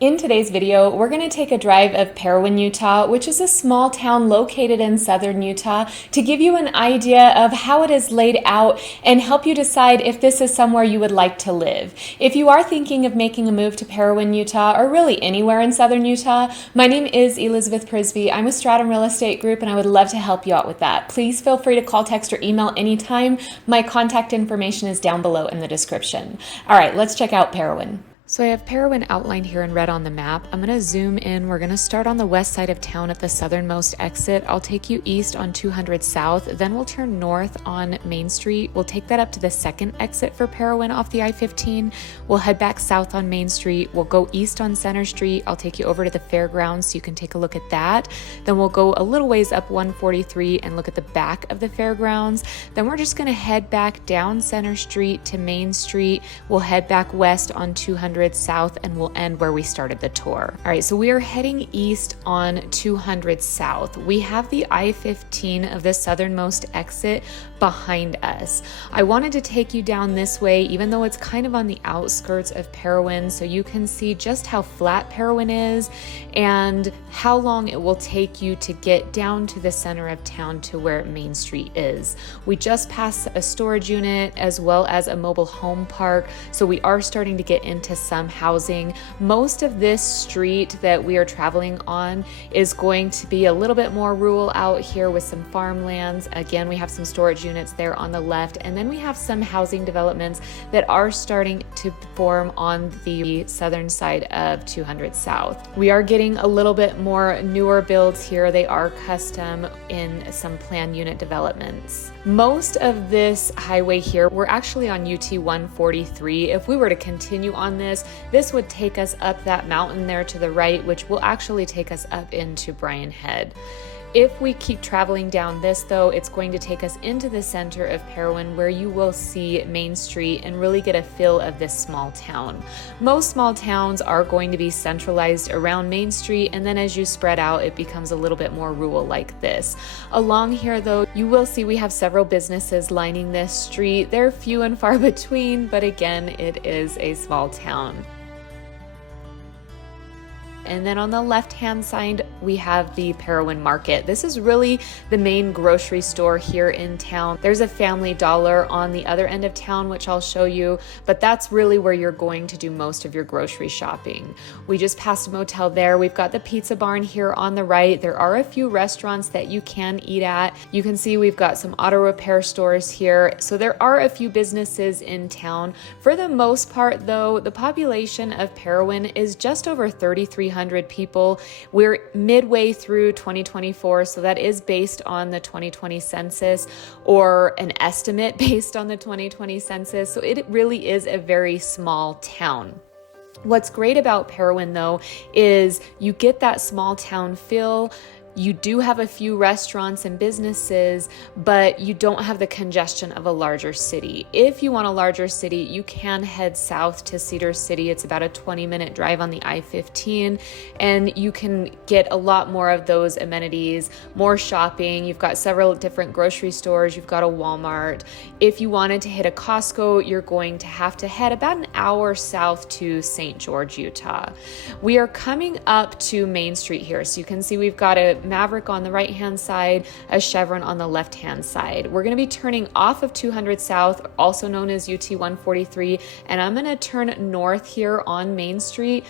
In today's video, we're going to take a drive of Parowan, Utah, which is a small town located in southern Utah, to give you an idea of how it is laid out and help you decide if this is somewhere you would like to live. If you are thinking of making a move to Parowan, Utah, or really anywhere in southern Utah, my name is Elizabeth Prisbrey. I'm with Stratum Real Estate Group, and I would love to help you out with that. Please feel free to call, text, or email anytime. My contact information is down below in the description. All right, let's check out Parowan. So I have Parowan outlined here in red on the map. I'm going to zoom in. We're going to start on the west side of town at the southernmost exit. I'll take you east on 200 South, then we'll turn north on Main Street. We'll take that up to the second exit for Parowan off the I-15. We'll head back south on Main Street. We'll go east on Center Street. I'll take you over to the fairgrounds so you can take a look at that. Then we'll go a little ways up 143 and look at the back of the fairgrounds. Then we're just going to head back down Center Street to Main Street. We'll head back west on 200 South, and we'll end where we started the tour. All right, so we are heading east on 200 South. We have the I-15 of the southernmost exit behind us. I wanted to take you down this way, even though it's kind of on the outskirts of Parowan, so you can see just how flat Parowan is and how long it will take you to get down to the center of town to where Main Street is. We just passed a storage unit as well as a mobile home park, so we are starting to get into some housing. Most of this street that we are traveling on is going to be a little bit more rural out here with some farmlands. Again, we have some storage units there on the left, and then we have some housing developments that are starting to form on the southern side of 200 South. We are getting a little bit more newer builds here. They are custom in some planned unit developments. Most of this highway here, we're actually on UT 143. If we were to continue on this would take us up that mountain there to the right, which will actually take us up into Bryan Head. If we keep traveling down this, though, it's going to take us into the center of Parowan, where you will see Main Street and really get a feel of this small town. Most small towns are going to be centralized around Main Street, and then as you spread out, it becomes a little bit more rural like this. Along here, though, you will see we have several businesses lining this street. They're few and far between, but again, it is a small town. And then on the left-hand side, we have the Parowan Market. This is really the main grocery store here in town. There's a Family Dollar on the other end of town, which I'll show you, but that's really where you're going to do most of your grocery shopping. We just passed a motel there. We've got the Pizza Barn here on the right. There are a few restaurants that you can eat at. You can see we've got some auto repair stores here. So there are a few businesses in town. For the most part, though, the population of Parowan is just over 3,300 people. We're midway through 2024, so that is based on the 2020 census, or an estimate based on the 2020 census. So it really is a very small town. What's great about Parowan, though, is you get that small town feel. You do have a few restaurants and businesses, but you don't have the congestion of a larger city. If you want a larger city, you can head south to Cedar City. It's about a 20-minute drive on the I-15, and you can get a lot more of those amenities, more shopping. You've got several different grocery stores. You've got a Walmart. If you wanted to hit a Costco, you're going to have to head about an hour south to St. George, Utah. We are coming up to Main Street here, so you can see we've got a Maverick on the right hand side, a Chevron on the left hand side. We're going to be turning off of 200 South, also known as UT 143, and I'm going to turn north here on Main Street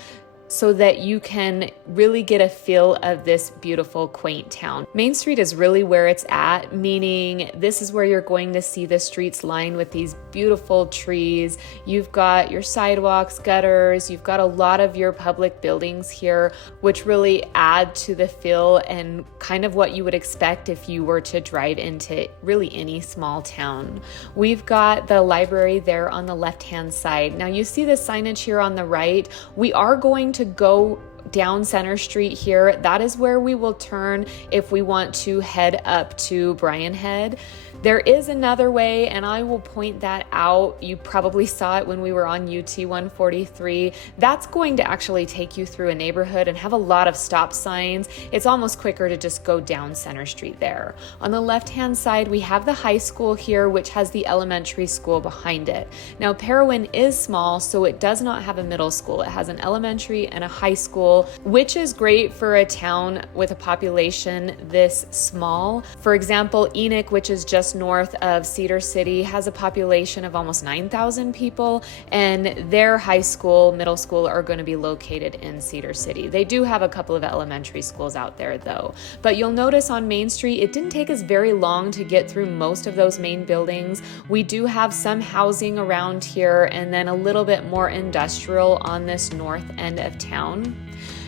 so that you can really get a feel of this beautiful, quaint town. Main Street is really where it's at, meaning this is where you're going to see the streets lined with these beautiful trees. You've got your sidewalks, gutters, you've got a lot of your public buildings here, which really add to the feel and kind of what you would expect if you were to drive into really any small town. We've got the library there on the left-hand side. Now you see the signage here on the right. We are going to go down Center Street here. That is where we will turn if we want to head up to Bryan Head. There is another way, and I will point that out. You probably saw it when we were on UT 143. That's going to actually take you through a neighborhood and have a lot of stop signs. It's almost quicker to just go down Center Street there. On the left-hand side, we have the high school here, which has the elementary school behind it. Now, Parowan is small, so it does not have a middle school. It has an elementary and a high school, which is great for a town with a population this small. For example, Enoch, which is just north of Cedar City, has a population of almost 9,000 people, and their high school, middle school are going to be located in Cedar City. They do have a couple of elementary schools out there though. But you'll notice on Main Street, it didn't take us very long to get through most of those main buildings. We do have some housing around here and then a little bit more industrial on this north end of town.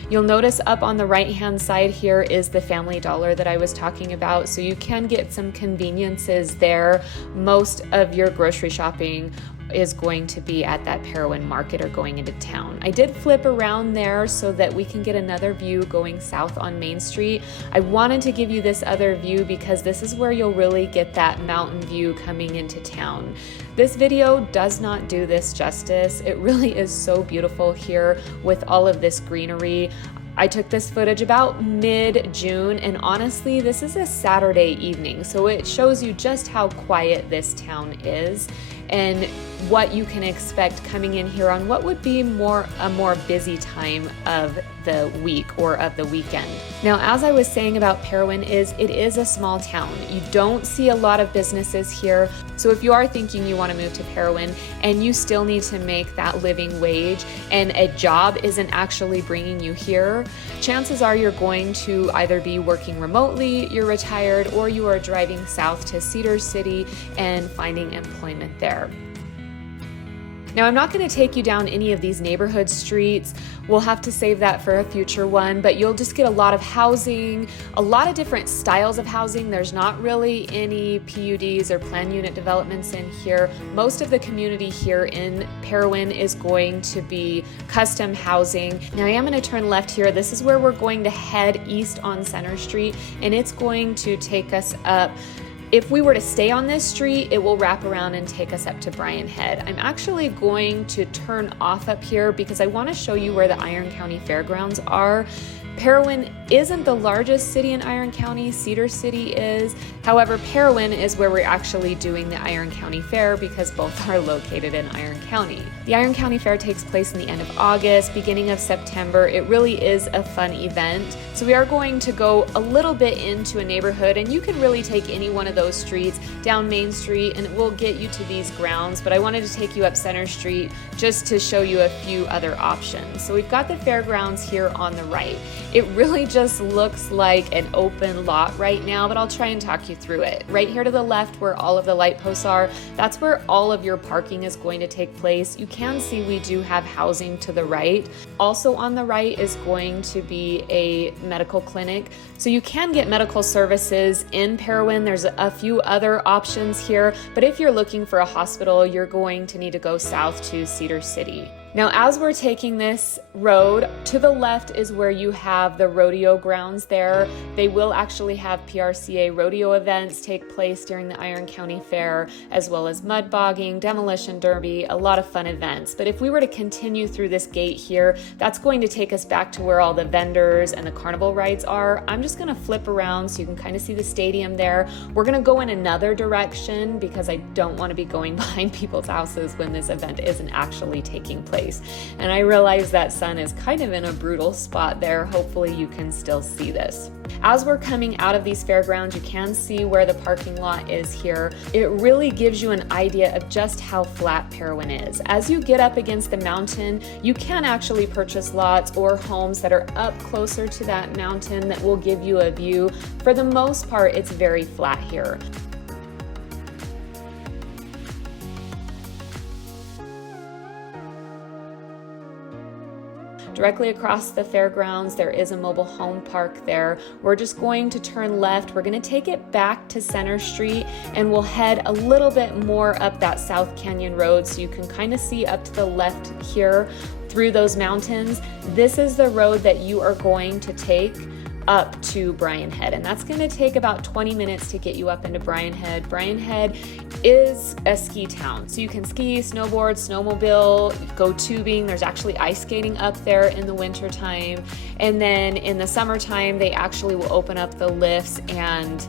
You'll notice up on the right-hand side here is the Family Dollar that I was talking about, so you can get some conveniences there. Most of your grocery shopping is going to be at that Parowan market or going into town. I did flip around there so that we can get another view going south on Main Street. I wanted to give you this other view because this is where you'll really get that mountain view coming into town. This video does not do this justice. It really is so beautiful here with all of this greenery. I took this footage about mid-June, and honestly, this is a Saturday evening, so it shows you just how quiet this town is and what you can expect coming in here on what would be a more busy time of the week or of the weekend. Now, as I was saying about Parowan, it is a small town. You don't see a lot of businesses here. So if you are thinking you want to move to Parowan and you still need to make that living wage and a job isn't actually bringing you here, chances are you're going to either be working remotely, you're retired, or you are driving south to Cedar City and finding employment there. Now, I'm not going to take you down any of these neighborhood streets. We'll have to save that for a future one, but you'll just get a lot of housing, a lot of different styles of housing. There's not really any PUDs or planned unit developments in here. Most of the community here in Parowan is going to be custom housing. Now, I am going to turn left here. This is where we're going to head east on Center Street, and it's going to take us up. If we were to stay on this street, it will wrap around and take us up to Bryan Head. I'm actually going to turn off up here because I want to show you where the Iron County Fairgrounds are. Parowan isn't the largest city in Iron County, Cedar City is. However, Parowan is where we're actually doing the Iron County Fair because both are located in Iron County. The Iron County Fair takes place in the end of August, beginning of September. It really is a fun event. So we are going to go a little bit into a neighborhood, and you can really take any one of those streets down Main Street and it will get you to these grounds, but I wanted to take you up Center Street just to show you a few other options. So we've got the fairgrounds here on the right. It really just looks like an open lot right now, but I'll try and talk you through it. Right here to the left where all of the light posts are, that's where all of your parking is going to take place. You can see we do have housing to the right. Also on the right is going to be a medical clinic. So you can get medical services in Parowan. There's a few other options here, but if you're looking for a hospital, you're going to need to go south to Cedar City. Now, as we're taking this road, to the left is where you have the rodeo grounds there. They will actually have PRCA rodeo events take place during the Iron County Fair, as well as mud bogging, demolition derby, a lot of fun events. But if we were to continue through this gate here, that's going to take us back to where all the vendors and the carnival rides are. I'm just gonna flip around so you can kind of see the stadium there. We're gonna go in another direction because I don't wanna be going behind people's houses when this event isn't actually taking place. And I realize that sun is kind of in a brutal spot there. Hopefully you can still see this. As we're coming out of these fairgrounds, you can see where the parking lot is here. It really gives you an idea of just how flat Parowan is. As you get up against the mountain, you can actually purchase lots or homes that are up closer to that mountain that will give you a view. For the most part, it's very flat here. Directly across the fairgrounds, there is a mobile home park there. We're just going to turn left. We're going to take it back to Center Street and we'll head a little bit more up that South Canyon Road so you can kind of see up to the left here through those mountains. This is the road that you are going to take up to Bryan Head, and that's going to take about 20 minutes to get you up into Bryan Head. Bryan Head is a ski town, so you can ski, snowboard, snowmobile, go tubing. There's actually ice skating up there in the winter time, and then in the summertime they actually will open up the lifts and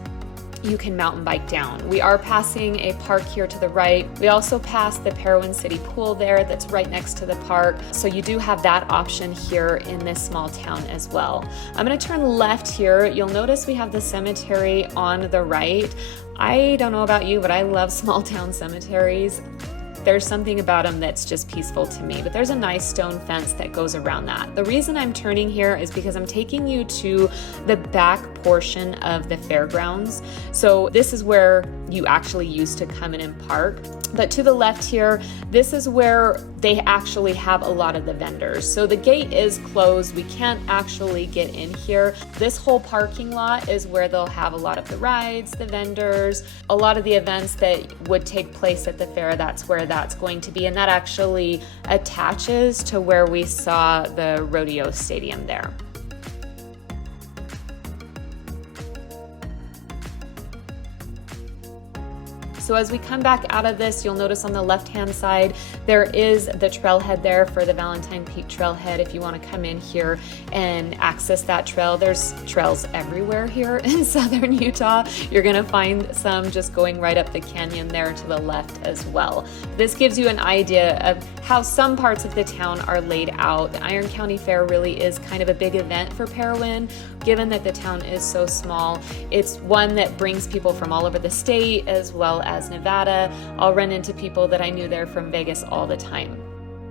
you can mountain bike down. We are passing a park here to the right. We also pass the Parowan City Pool there that's right next to the park. So you do have that option here in this small town as well. I'm gonna turn left here. You'll notice we have the cemetery on the right. I don't know about you, but I love small town cemeteries. There's something about them that's just peaceful to me, but there's a nice stone fence that goes around that. The reason I'm turning here is because I'm taking you to the back portion of the fairgrounds. So this is where you actually used to come in and park. But to the left here, this is where they actually have a lot of the vendors. So the gate is closed. We can't actually get in here. This whole parking lot is where they'll have a lot of the rides, the vendors, a lot of the events that would take place at the fair. That's where that's going to be. And that actually attaches to where we saw the rodeo stadium there. So as we come back out of this, you'll notice on the left-hand side, there is the trailhead there for the Valentine Peak trailhead. If you want to come in here and access that trail, there's trails everywhere here in southern Utah. You're going to find some just going right up the canyon there to the left as well. This gives you an idea of how some parts of the town are laid out. The Iron County Fair really is kind of a big event for Parowan. Given that the town is so small, it's one that brings people from all over the state as well as Nevada. I'll run into people that I knew there from Vegas all the time.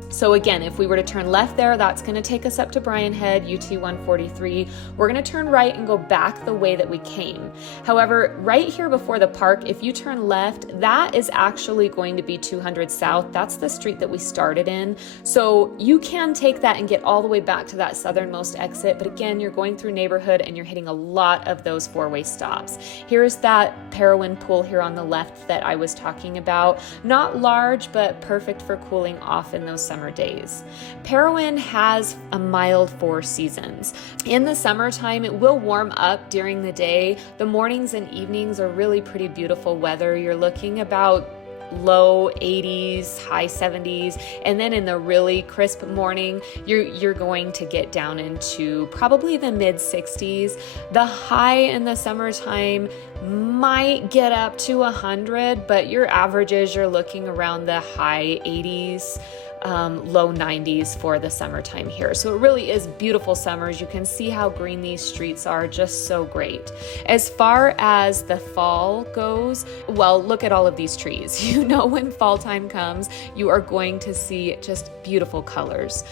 So again, if we were to turn left there, that's going to take us up to Bryan Head, UT 143. We're going to turn right and go back the way that we came. However, right here before the park, if you turn left, that is actually going to be 200 South. That's the street that we started in. So you can take that and get all the way back to that southernmost exit. But again, you're going through neighborhood and you're hitting a lot of those four-way stops. Here's that Parowan pool here on the left that I was talking about. Not large, but perfect for cooling off in those summer days. Parowan has a mild 4 seasons. In the summertime, it will warm up during the day. The mornings and evenings are really pretty beautiful weather. You're looking about low 80s, high 70s, and then in the really crisp morning, you're going to get down into probably the mid 60s. The high in the summertime might get up to 100, but your averages, you're looking around the high 80s. Low 90s for the summertime here. So it really is beautiful summers. You can see how green these streets are, just so great. As far as the fall goes, well, look at all of these trees. You know, when fall time comes, you are going to see just beautiful colors.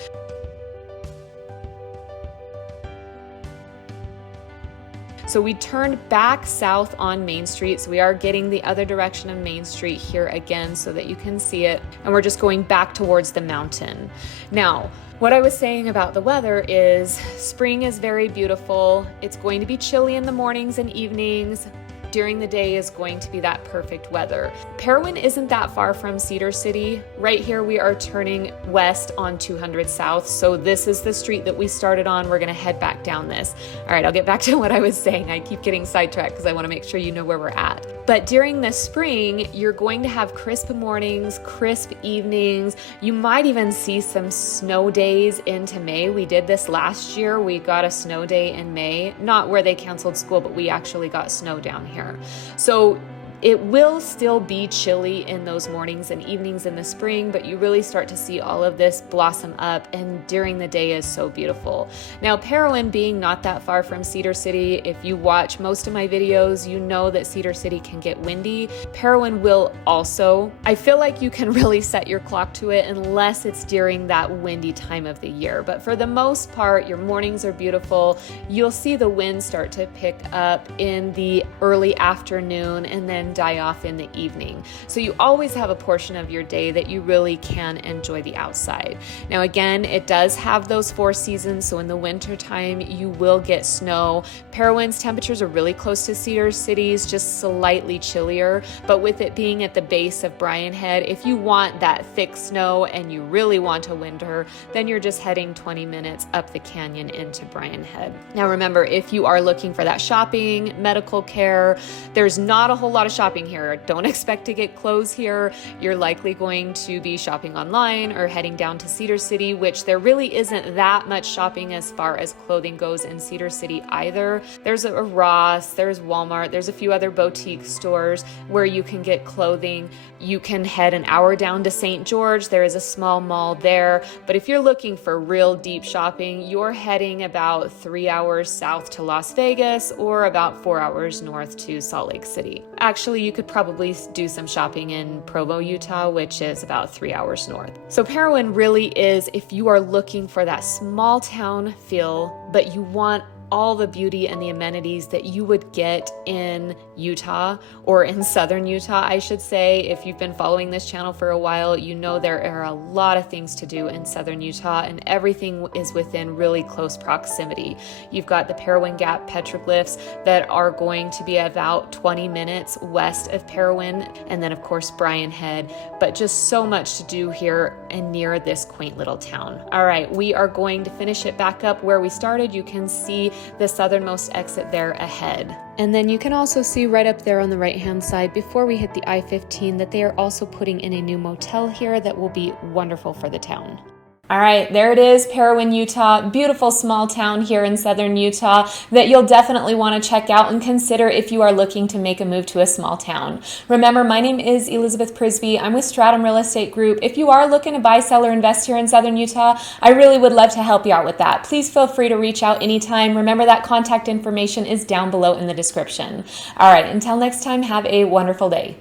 So we turned back south on Main Street. So we are getting the other direction of Main Street here again so that you can see it. And we're just going back towards the mountain. Now, what I was saying about the weather is spring is very beautiful. It's going to be chilly in the mornings and evenings. During the day is going to be that perfect weather. Parowan isn't that far from Cedar City. Right here we are turning west on 200 South. So this is the street that we started on. We're gonna head back down this. All right, I'll get back to what I was saying. I keep getting sidetracked because I wanna make sure you know where we're at. But during the spring, you're going to have crisp mornings, crisp evenings. You might even see some snow days into May. We did this last year. We got a snow day in May, not where they canceled school, but we actually got snow down here. So it will still be chilly in those mornings and evenings in the spring, but you really start to see all of this blossom up, and during the day is so beautiful. Now, Parowan being not that far from Cedar City, if you watch most of my videos, you know that Cedar City can get windy. Parowan will also. I feel like you can really set your clock to it unless it's during that windy time of the year. But for the most part, your mornings are beautiful. You'll see the wind start to pick up in the early afternoon, and then then die off in the evening. So you always have a portion of your day that you really can enjoy the outside. Now again, it does have those 4 seasons, so in the winter time you will get snow. Parowan's temperatures are really close to Cedar City's, just slightly chillier, but with it being at the base of Bryan Head, if you want that thick snow and you really want a winter, then you're just heading 20 minutes up the canyon into Bryan Head. Now remember, if you are looking for that shopping, medical care, there's not a whole lot of shopping here. Don't expect to get clothes here. You're likely going to be shopping online or heading down to Cedar City, which there really isn't that much shopping as far as clothing goes in Cedar City either. There's a Ross, there's Walmart, there's a few other boutique stores where you can get clothing. You can head an hour down to St. George. There is a small mall there. But if you're looking for real deep shopping, you're heading about 3 hours south to Las Vegas or about 4 hours north to Salt Lake City. Actually, you could probably do some shopping in Provo, Utah, which is about 3 hours north. So Parowan really is, if you are looking for that small town feel, but you want all the beauty and the amenities that you would get in Utah, or in southern Utah, I should say. If you've been following this channel for a while, you know there are a lot of things to do in southern Utah, and everything is within really close proximity. You've got the Parowan Gap petroglyphs that are going to be about 20 minutes west of Parowan, and then of course Bryan Head, but just so much to do here and near this quaint little town. All right, we are going to finish it back up where we started. You can see the southernmost exit there ahead. And then you can also see right up there on the right-hand side before we hit the I-15 that they are also putting in a new motel here that will be wonderful for the town. All right, there it is, Parowan, Utah. Beautiful small town here in southern Utah that you'll definitely want to check out and consider if you are looking to make a move to a small town. Remember, my name is Elizabeth Prisbrey. I'm with Stratum Real Estate Group. If you are looking to buy, sell, or invest here in southern Utah, I really would love to help you out with that. Please feel free to reach out anytime. Remember that contact information is down below in the description. All right, until next time, have a wonderful day.